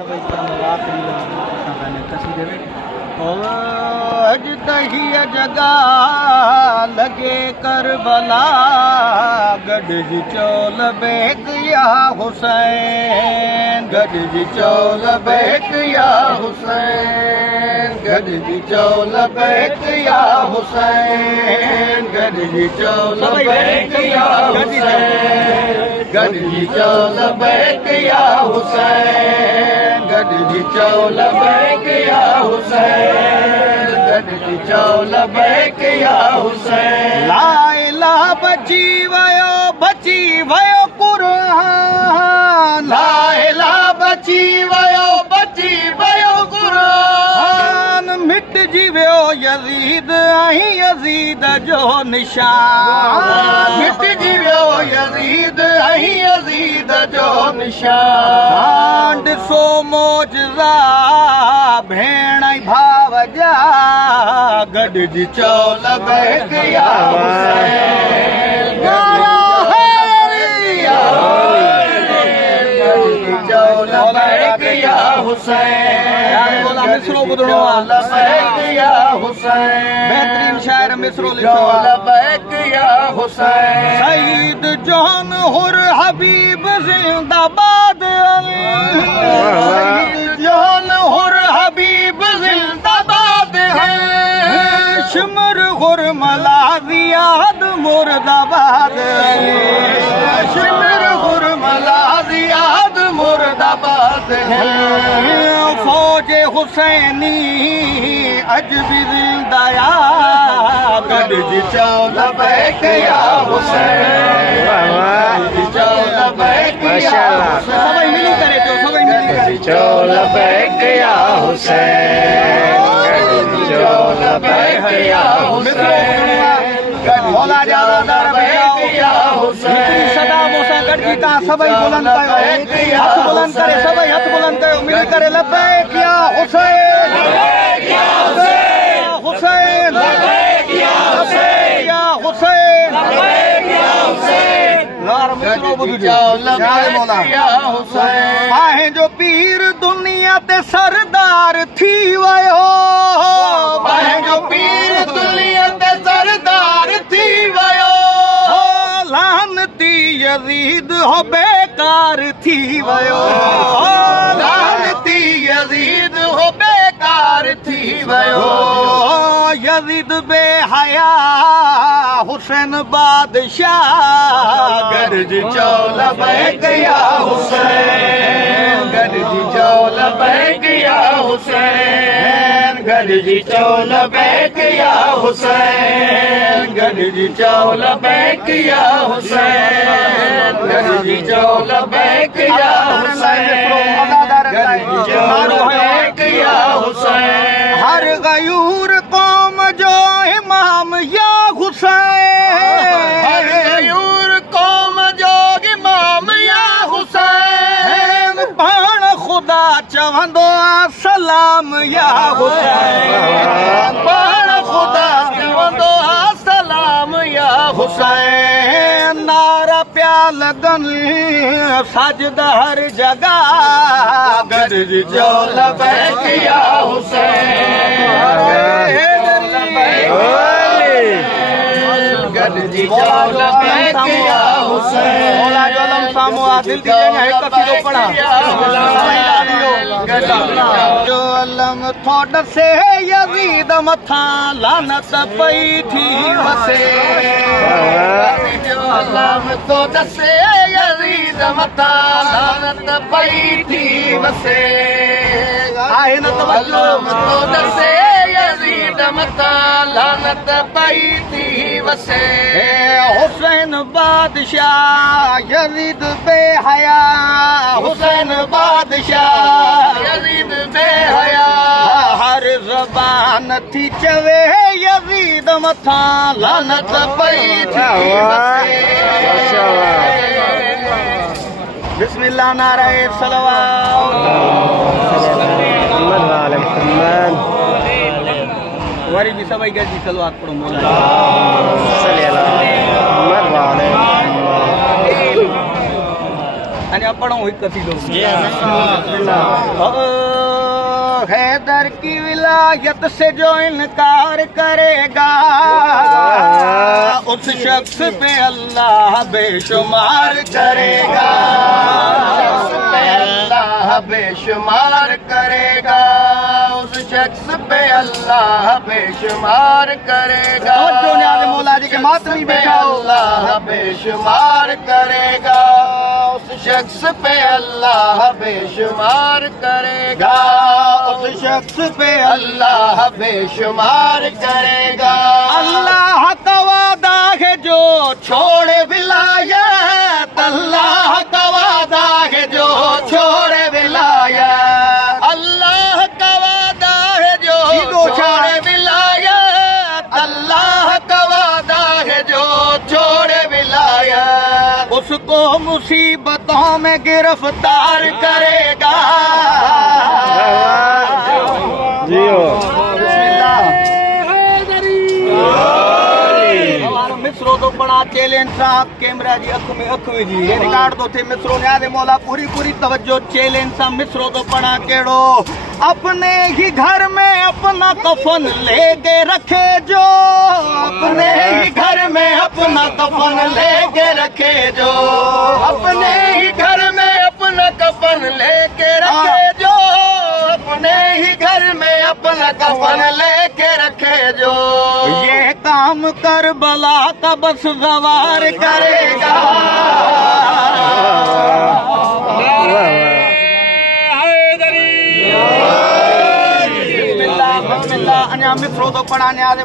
सभई आखिरी कसीदे में अज दहिया जगा लगे करबला गॾिजी चौल बेक या हुसैन गॾिजी चौल बेक या हुसैन गॾिजी चौल बेक या हुसैन गॾिजी चौल बेक या हुसैन गॾिजी चौल बेक या हुसैन गॾिजी चौल बेक या हुसैन गॾिजी चौल बेक या हुसैन ला इलाह बची वयो क़ुरान ला इलाह बची वयो क़ुरान मिटजी वियो यज़ीद ऐं यज़ीद जो निशान मिटजी वियो यज़ीद ऐं यज़ीद जो निशान ॾिसो मौजज़ा भेण भाव जा गॾिजी चौल बेक या हुसैन चौल बेक या हुसैन मिसरो ॿुधणो आहे या हुसैन बहितरीन शाइर मिसरो चौल बेक या हुसैन सईद जौन हुर हबीब जिंदाबाद सईद जौन हुर हबीब जिंदाबाद है शिमर हुर मलाजियाद मुर्दाबाद शिमर हुर मलाजियाद मुर्दाबाद है फौज हुसैनी अज भी जिंदा या गॾिजी चौल बेक या हुसैन गॾिजी चौल बेक या हुसैन सभई मिली करे चौल बेक या हुसैन गॾिजी चौल बेक या हुसैन मौला जादा बेक या हुसैन सदा मूंसां गॾिजी तव्हां सभई बुलंद कयो हथ बुलंद करे सभई हथ बुलंद कयो मिली करे लबैक या हुसैन हुसैन या हुसैन आहे जो पीर दुनिया ते सरदार थी वियो आहे जो पीर दुनिया ते सरदार थी वियो लानती यज़ीद हो बेकार थी वियो लानती यज़ीद हो बेकार थी वियो यज़ीद बेहया हुसैन बादशाह गॾिजी चौल बेक या हुसैन गॾिजी चौल बेक या हुसैन गॾिजी चौल बेक या हुसैन गॾिजी चौल बेक या हुसैन गॾिजी चौल बेक या हुसैन गॾिजी चौल बेक या हुसैन हर गयूर कौम जो इमाम या हुसैन हर गयूर कौम जो इमाम या हुसैन पाण ख़ुदा चवंदो सलाम या हुसैन पाण ख़ुदा चवंदो सलाम या हुसैन नारा पिया लॻनि साजिद हर जॻह गॾिजी चौल बेक या हुसैन गॾिजी चौल बेक या हुसैन मौला जो अलम साम्हूं आहे दिलि जी जंहिं हिकु कसीदो पढ़ा जो अलम थो ॾसे यज़ीद मथां लानत पई थी वसे जो अलम थो ॾसे यज़ीद मथां लानत पई थी वसे आहे न तवज्जो थो ॾसे यज़ीद मथां लानत पई थी वसे हुसैन बादशाह यज़ीद बेहया हुसैन बादशाह यज़ीद बेहया हर ज़बान थी चवे यज़ीद मथां लानत पई थी वसे बिस्मिल्लाह नारे सलवात वरी भी सभई गॾिजी सलवात पढ़ो मौला अने पढ़ो एक कसीदो हैदर की विलायत से जो इनकार करेगा उस शख्स पे अल्लाह बेशुमार करेगा, अल्लाह बेशुमार करेगा, उस शख्स पे अल्लाह बेशुमार करेगा। जो न्याज़ मौला जी के मातमी बैठा अल्लाह बेशुमार करेगा, उस शख्स पे अल्लाह बेशुमार करेगा, उस शख्स पे अल्लाह बेशुमार करेगा। अल्लाह का वादा है जो छोड़े विलायत, अल्लाह का वादा है जो छोड़े विलायत, अल्लाह का वादा है जो छोड़े विलायत, अल्लाह का वादा है जो छोड़े विलायत, उसको मुसीबतों में गिरफ्तार करेगा। मिसरो तो बड़ा चैलेंज साहब कैमरा जी अख में अख विझी ये रिकॉर्ड तो थे मिसरो न्याज़ मौला पूरी पूरी तवज्जो चैलेंज सा मिसरो तो बड़ा केड़ो अपने ही घर में अपना कफन लेके रखे जो, अपने ही घर में अपना कफन लेके रखे जो, अपने ही घर में अपना कफन लेके रखे जो, अपने ही घर में अपना कफन लेके रखे जो, ये काम करबला का बस गवार करेगा। बिस्मिल्लाह बिस्मिल्लाह अन्या मित्रों तो पढ़ाने आले